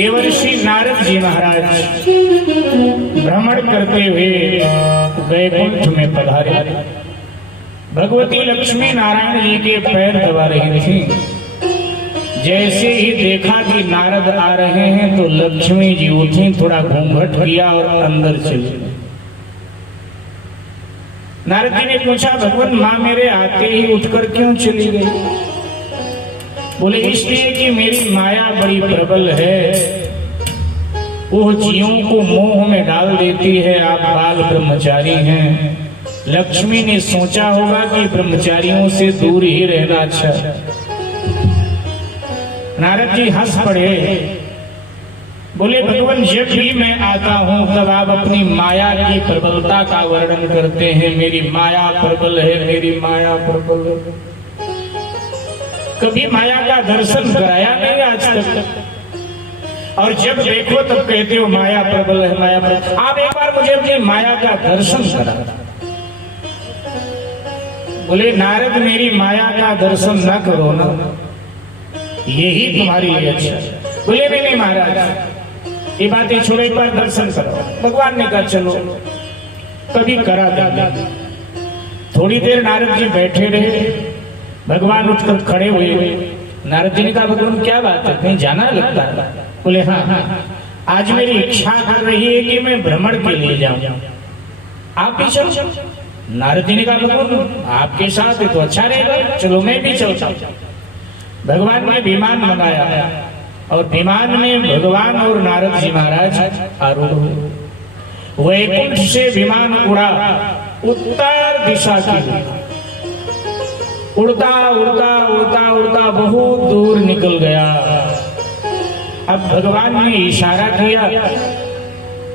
देवर्षि नारद जी महाराज भ्रमण करते हुए वैकुंठ में पधारे। भगवती लक्ष्मी नारायण जी के पैर दबा रही थी। जैसे ही देखा कि नारद आ रहे हैं तो लक्ष्मी जी उठी, थोड़ा घूंघट किया और अंदर चली। नारद जी ने पूछा, भगवान माँ मेरे आते ही उठकर क्यों चली गई? बोले, इसलिए कि मेरी माया बड़ी प्रबल है, वो जीवों को मोह में डाल देती है। आप बाल ब्रह्मचारी हैं। लक्ष्मी ने सोचा होगा कि ब्रह्मचारियों से दूर ही रहना अच्छा। नारद जी हंस पड़े। बोले, भगवान जब भी मैं आता हूं तब आप अपनी माया की प्रबलता का वर्णन करते हैं। मेरी माया प्रबल है, मेरी माया प्रबल है। कभी माया का दर्शन कराया नहीं आज तक, और जब देखो तब कहते हो माया प्रबल है, माया प्रबल। आप एक बार मुझे अपनी माया का दर्शन करा। बोले, नारद मेरी माया का दर्शन न करो ना, यही तुम्हारी लिए अच्छा। बोले, नहीं महाराज, ये बातें छोड़ो, एक बार दर्शन करो। भगवान ने कहा चलो कभी करा देंगे। थोड़ी देर नारद जी बैठे रहे। भगवान उठकर खड़े हुए। नारद जी ने कहा, भगवान क्या बात है, कहीं जाना लगता है? बोले, हाँ, आज मेरी इच्छा कर रही है कि मैं भ्रमण के लिए जाऊं, आप भी चलो। नारद जी ने कहा, भगवान आपके साथ है तो अच्छा रहेगा, चलो मैं भी चलता हूं। भगवान ने विमान मंगाया और विमान में भगवान और नारद जी महाराज आरूढ़ हुए। वैकुंठ से विमान उड़ा उत्तर दिशा की। उड़ता उड़ता उड़ता उड़ता बहुत दूर निकल गया। अब भगवान ने इशारा किया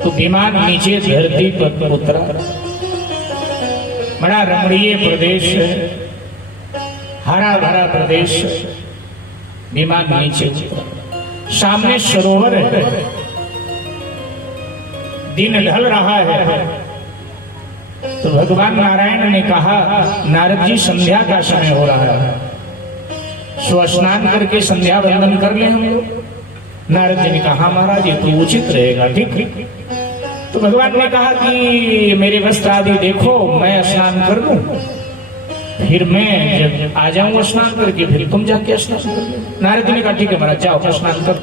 तो विमान नीचे धरती पर उतरा। बड़ा रमणीय प्रदेश है, हरा भरा प्रदेश। विमान नीचे उतरा, सामने सरोवर है। दिन ढल रहा है तो भगवान नारायण ने कहा, नारद जी संध्या का समय हो रहा है, सो स्नान करके संध्या वंदन कर ले हम लोग। नारद जी ने कहा, महाराज ये तो उचित रहेगा, ठीक। तो भगवान ने कहा कि मेरे वस्त्र आदि देखो, मैं स्नान कर लूं, फिर मैं जब आ जाऊंगा स्नान करके फिर तुम जाके स्नान कर। नारद जी ने कहा, ठीक है महाराज, जाओ स्नान कर।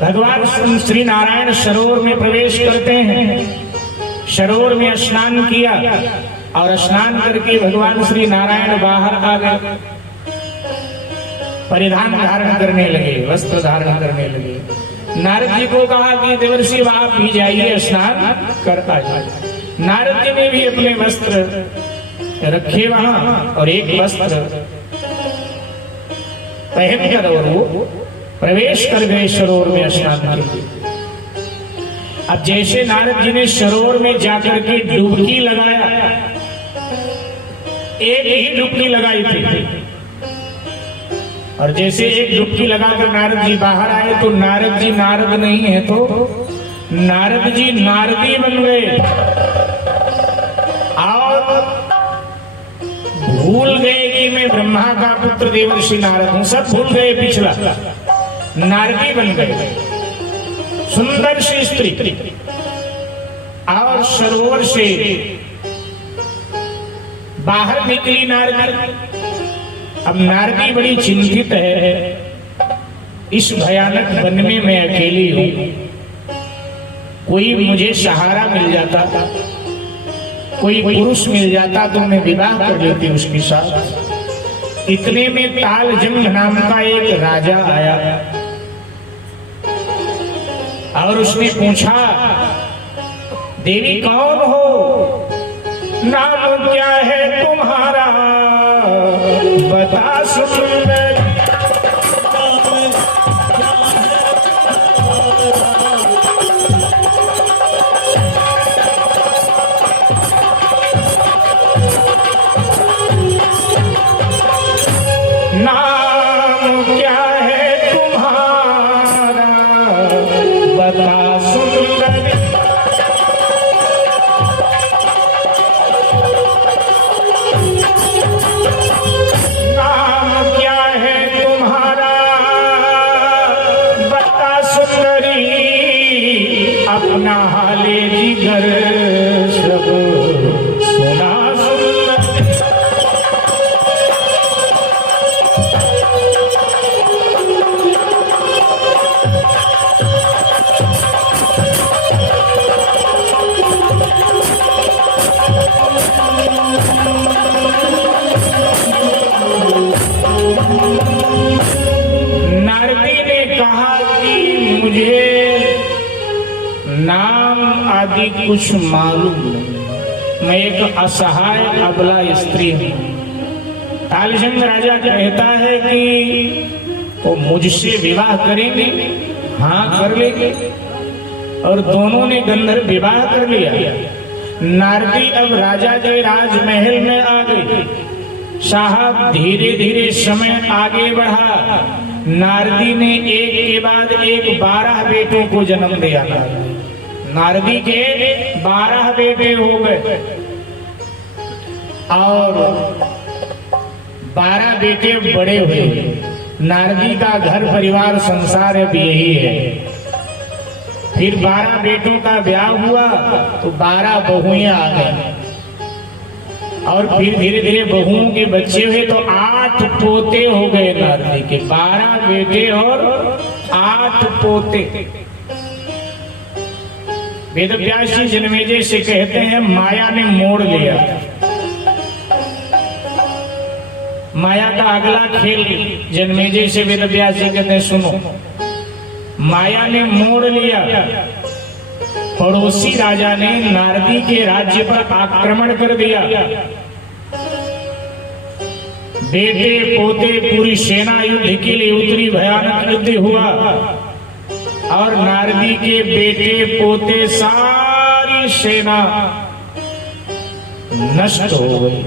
भगवान श्री नारायण सरोवर में प्रवेश करते हैं। सरोवर में स्नान किया और स्नान करके भगवान श्री नारायण बाहर आ गए। परिधान धारण करने लगे, वस्त्र धारण करने लगे। नारद जी को कहा कि देवर्षि आप भी जाइए, स्नान करता जाए। नारद जी ने भी अपने वस्त्र रखे वहां और एक वस्त्र पहनकर और वो प्रवेश कर गए सरोवर में स्नान करके। अब जैसे नारद जी ने सरोवर में जाकर के डुबकी लगाया, एक ही डुबकी लगाई थी, और जैसे एक डुबकी लगाकर नारद जी बाहर आए तो नारद जी नारद नहीं है तो नारद जी नारदी बन गए और भूल गए कि मैं ब्रह्मा का पुत्र देवर्षि नारद हूं। सब भूल गए पिछला, नारदी बन गए, सुंदर सी स्त्री। और सरोवर से बाहर निकली नारदी। अब नारदी बड़ी चिंतित है, इस भयानक वन में मैं अकेली हूं, कोई मुझे सहारा मिल जाता, कोई पुरुष मिल जाता तो मैं विवाह कर लेती उसके साथ। इतने में तालजंग नाम का एक राजा आया और उसने पूछा, देवी कौन हो, नाम क्या है तुम्हारा, बता सुंदर। नाम क्या है तुम्हारा, बता सुंदर। आदि कुछ मालूम नहीं, मैं एक असहाय अबला स्त्री हूँ। तालचंद राजा कहता है कि वो मुझसे विवाह करेंगे? हाँ कर लेंगे। और दोनों ने गंधर्व विवाह कर लिया। नारदी अब राजा के राजमहल में आ गई। साहब धीरे धीरे समय आगे बढ़ा। नारदी ने एक के बाद एक 12 बेटों को जन्म दिया। नारदी के 12 बेटे हो गए और 12 बेटे बड़े हुए। नारदी का घर परिवार संसार अब यही है। फिर 12 बेटों का ब्याह हुआ तो 12 बहुएं आ गई और फिर धीरे धीरे बहुओं के बच्चे हुए तो 8 पोते हो गए। नारदी के 12 बेटे और 8 पोते। वेदव्यास जी जन्मेजय से कहते हैं माया ने मोड़ लिया। माया का अगला खेल जन्मेजय से वेदव्यास जी कहते हैं सुनो। माया ने मोड़ लिया। पड़ोसी राजा ने नारदी के राज्य पर आक्रमण कर दिया। बेटे पोते पूरी सेना युद्ध के लिए उतरी। भयानक युद्ध हुआ और नारदी के बेटे पोते सारी सेना नष्ट हो गई।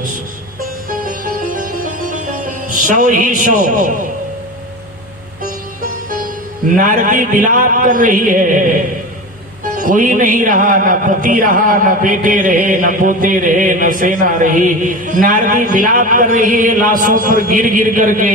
100 ही 100। नारदी विलाप कर रही है। कोई नहीं रहा, न पति रहा, न बेटे रहे, न पोते रहे, न सेना रही। नारदी विलाप कर रही है लाशों पर गिर गिर करके।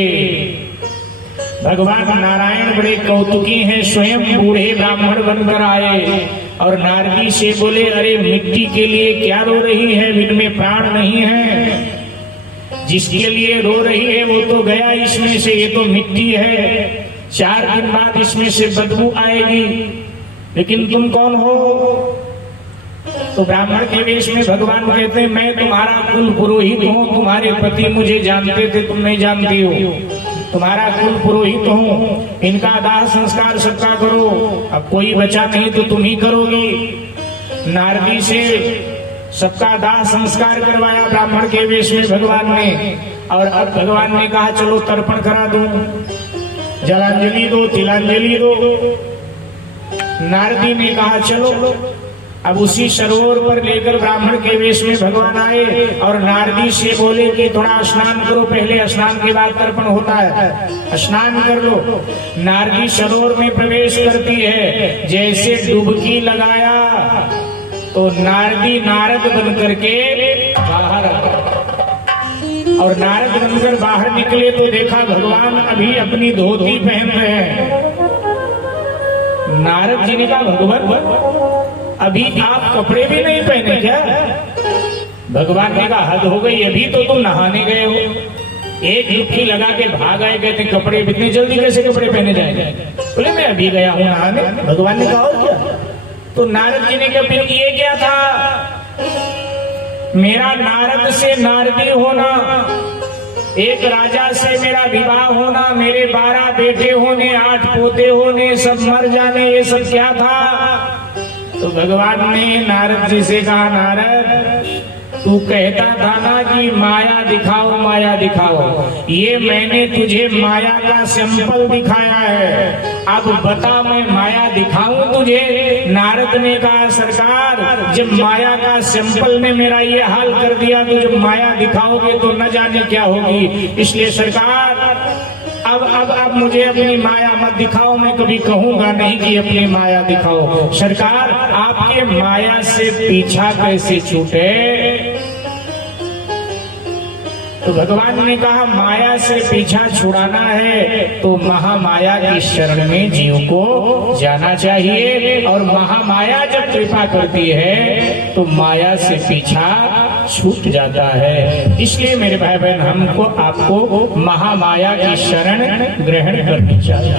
भगवान नारायण बड़े कौतुकी हैं, स्वयं बूढ़े ब्राह्मण बनकर आए और नारदी से बोले अरे मिट्टी के लिए क्या रो रही है? इनमें प्राण नहीं है। जिसके लिए रो रही है वो तो गया इसमें से, ये तो मिट्टी है। 4 दिन बाद इसमें से बदबू आएगी। लेकिन तुम कौन हो? तो ब्राह्मण के वेश में भगवान कहते हैं मैं तुम्हारा कुल पुरोहित हूँ। तुम्हारे पति मुझे जानते थे, तुम नहीं जानती हो। तुम्हारा कुल पुरोहित हूँ। इनका दाह संस्कार सबका करो। अब कोई बचा नहीं तो तुम ही करोगी। नारदी से सबका दाह संस्कार करवाया ब्राह्मण के वेश में भगवान ने। और अब भगवान ने कहा चलो तर्पण करा दो, जलांजलि दो, तिलांजलि दो। नारदी ने कहा चलो। अब उसी सरोवर पर लेकर ब्राह्मण के वेश में भगवान आए और नारदी से बोले कि थोड़ा स्नान करो, पहले स्नान के बाद तर्पण होता है, स्नान कर लो। नारदी सरोवर में प्रवेश करती है। जैसे डुबकी लगाया तो नारदी नारद बन करके बाहर और नारद बनकर बाहर निकले तो देखा भगवान अभी अपनी धोती पहन रहे हैं। नारद जी ने कहा भगवान अभी आप कपड़े भी नहीं पहने क्या? भगवान ने कहा हद हो गई, अभी तो तुम नहाने गए हो। एक डुबकी लगा के भाग आए, कहते कपड़े इतनी जल्दी कैसे कपड़े पहने जाएंगे? बोले मैं अभी गया हूँ नहाने। भगवान ने कहा और क्या? तो नारद जी ने कहा फिर ये क्या था? मेरा नारद से नारदी होना, एक राजा से मेरा विवाह होना, मेरे 12 बेटे होने, 8 पोते होने, सब मर जाने, ये सब क्या था? तो भगवान ने नारद जी से कहा नारद तू कहता था ना कि माया दिखाओ माया दिखाओ, ये मैंने तुझे माया का सैंपल दिखाया है। अब बता मैं माया दिखाऊं तुझे? नारद ने कहा सरकार जब माया का सैंपल ने मेरा ये हाल कर दिया तो जब माया दिखाओगे तो न जाने क्या होगी। इसलिए सरकार अब मुझे अपनी माया मत दिखाओ। मैं कभी कहूंगा नहीं कि अपनी माया दिखाओ। सरकार आपके माया से पीछा कैसे छूटे? तो भगवान ने कहा माया से पीछा छुड़ाना है तो महामाया की शरण में जीव को जाना चाहिए। और महामाया जब कृपा करती है तो माया से पीछा छूट जाता है। इसलिए मेरे भाई बहन हमको आपको महामाया की शरण ग्रहण करनी चाहिए।